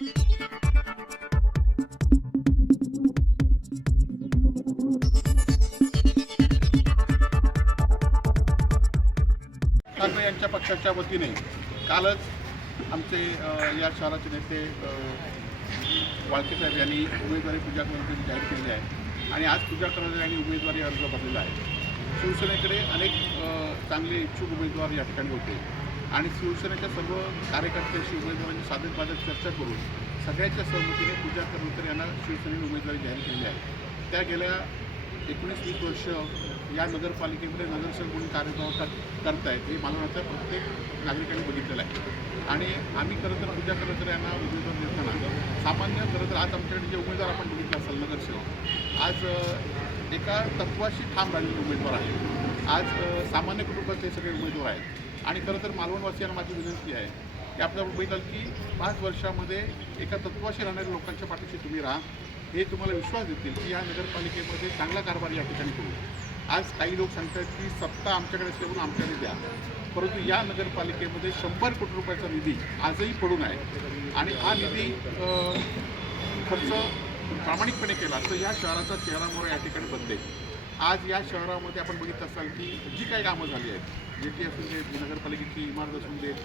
ठाकरे यांच्या पक्षाच्या वतीने कालच आमचे या शहराचे नेते वाळके साहेब यांनी उमेदवारी पूजा करून जाहीर केलेली आहे आणि आज पूजा करायला यांनी उमेदवारी अर्ज भरलेला आहे. शिवसेनेकडे अनेक चांगले इच्छुक उमेदवार या ठिकाणी होते. आणि शिवसेनेच्या सर्व कार्यकर्त्यांशी उमेदवारांची साधक बाधक चर्चा करून सगळ्यांच्या सहमतीने पूजा करमकर यांना शिवसेनेने उमेदवारी जाहीर केली आहे. त्या गेल्या एकोणीस वीस वर्ष या नगरपालिकेमध्ये नगरसेवक म्हणून कार्यक्रम करत आहेत हे मला वाटतं प्रत्येक नागरिकांनी बघितलेलं आहे. आणि आम्ही खरं तर पूजा करत यांना उमेदवार देताना सामान्य खरं तर आज आमच्याकडे जे उमेदवार आपण बघितला असाल नगरसेवक आज एका तत्वाशी ठाम राहिलेले उमेदवार आहे आज सामान्य कुटुंबातले सगळे उमेदवार आहेत. आणि खरं तर मालवणवासियांना माझी विनंती आहे की आपल्याला बघितलं की पाच वर्षामध्ये एका तत्वाशी राहणाऱ्या लोकांच्या पाठीशी तुम्ही राहा. हे तुम्हाला विश्वास देतील की या नगरपालिकेमध्ये चांगला कारभार या ठिकाणी करू. आज काही लोक सांगतात की सत्ता आमच्याकडे असल्यामुळे आमच्याकडे द्या. परंतु या नगरपालिकेमध्ये शंभर कोटी रुपयाचा निधी आजही पडून आहे. आणि हा निधी खर्च प्रामाणिकपणे केला तर या शहराचा चेहरामोहरा या ठिकाणी बदलेल. आज या शहरामध्ये आपण बघित असाल की जी काही कामं झाली आहेत जे टी असू देत नगरपालिकेची इमारत असून देत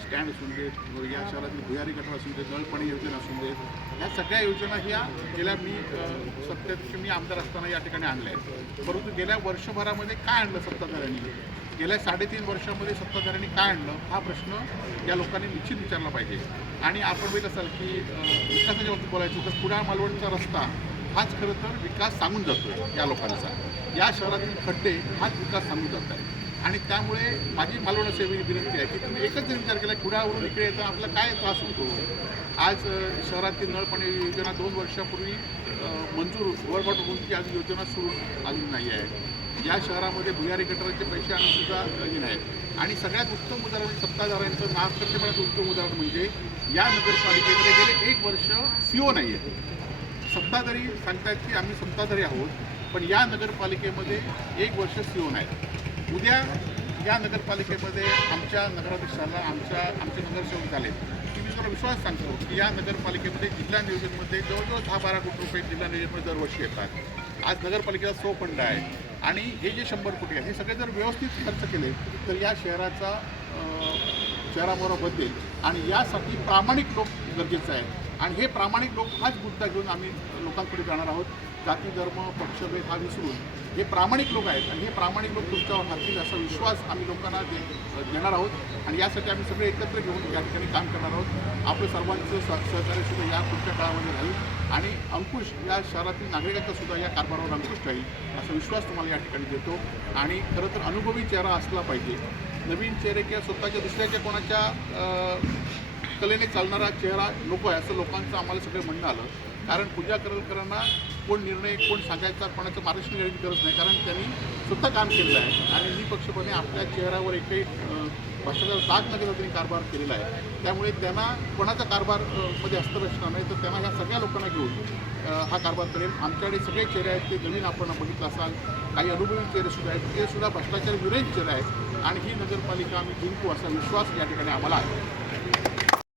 स्टँड असून देत व या शहरातील भुयारी गटार असून देत नळपाणी योजना असून देत ह्या सगळ्या योजना ह्या गेल्या मी अ, सत्तेत मी आमदार असताना या ठिकाणी आणल्या आहेत. परंतु गेल्या वर्षभरामध्ये काय आणलं सत्ताधाऱ्यांनी? गेल्या साडेतीन वर्षामध्ये सत्ताधाऱ्यांनी काय आणलं? हा प्रश्न या लोकांनी निश्चित विचारला पाहिजे. आणि आपण बघित असाल की विकासाच्या बाबतीत बोलायचं तर कुडाळ मालवणचा रस्ता हाच खरं तर विकास सांगून जातो या लोकांचा. या शहरातील खड्डे हाच विकास सांगून जात आहे आणि त्यामुळे माझी मालवण विनंती आहे की तुम्ही एकच विचार केला कुडावरून इकडे येतं आपला काय त्रास होतो? आज शहरातील नळपाणी योजना दोन वर्षापूर्वी मंजूर गव्हर्नमेंट होऊनची आज योजना सुरू अजून नाही आहे. या शहरामध्ये भुयारी गटाराचे पैसे आणून सुद्धा हे नाहीत. आणि सगळ्यात उत्तम उदाहरण म्हणजे सत्ताधाऱ्यांचं नागरिकपणाचं उत्तम उदाहरण म्हणजे या नगरपालिकेकडे गेले एक वर्ष सीओ नाही आहे सत्ताधारी सांगतायत की आम्ही सत्ताधारी आहोत पण या नगरपालिकेमध्ये एक वर्ष सीओ नाही उद्या या नगरपालिकेमध्ये आमच्या नगराध्यक्षाला आमच्या आमचे नगरसेवक झाले. की मी तुम्हाला विश्वास सांगतो हो, की या नगरपालिकेमध्ये जिल्हा नियोजनमध्ये जवळजवळ दहा बारा कोटी रुपये जिल्हा नियोजनमध्ये दरवर्षी येतात. आज नगरपालिकेचा सो फंड आहे. आणि हे जे शंभर कोटी आहे हे सगळे जर व्यवस्थित खर्च केले तर या शहराचा अं, शहराबरोबर बदलेल आणि यासाठी प्रामाणिक लोक गरजेचं आहे आणि हे प्रामाणिक लोक हाच मुद्दा घेऊन आम्ही लोकांकडे जाणार आहोत. जाती धर्म पक्षभेद हा विसरून हे प्रामाणिक लोक आहेत आणि हे प्रामाणिक लोक तुमच्यावर हातील असा विश्वास आम्ही लोकांना दे देणार आहोत. आणि यासाठी आम्ही सगळे एकत्र घेऊन या ठिकाणी काम करणार आहोत. आपलं सर्वांचं सह सहकार्य सुद्धा या पुढच्या काळामध्ये राहील. आणि अंकुश या शहरातील नागरिकांचा सुद्धा या कारभारावर अंकुश राहील असा विश्वास तुम्हाला या ठिकाणी देतो. आणि खरं तर अनुभवी चेहरा असला पाहिजे. नवीन चेहरे किंवा स्वतःच्या दुसऱ्याच्या कोणाच्या कलेने चालणारा चेहरा नको आहे असं लोकांचं आम्हाला सगळं म्हणणं आलं. कारण पूजा करलकरांना कोण निर्णय कोण सांगायचा कोणाचं मार्गदर्शन घेण्याची गरज नाही. कारण त्यांनी स्वतः काम केलेलं आहे आणि निपक्षपणे आपल्या चेहऱ्यावर एकही भ्रष्टाचार दाग न त्यांनी कारभार केलेला आहे. त्यामुळे त्यांना कोणाचा कारभारमध्ये हस्तरचना नाही तर त्यांना ह्या सगळ्या लोकांना घेऊन हा कारभार करेल. आमच्याकडे सगळे चेहरे आहेत ते नवीन आपण बघितलं असाल काही अनुभवी चेहरे सुद्धा आहेत ते सुद्धा भ्रष्टाचार विरहित चेहरे आहेत. आणि ही नगरपालिका आम्ही जिंकू असा विश्वास या ठिकाणी आम्हाला आहे.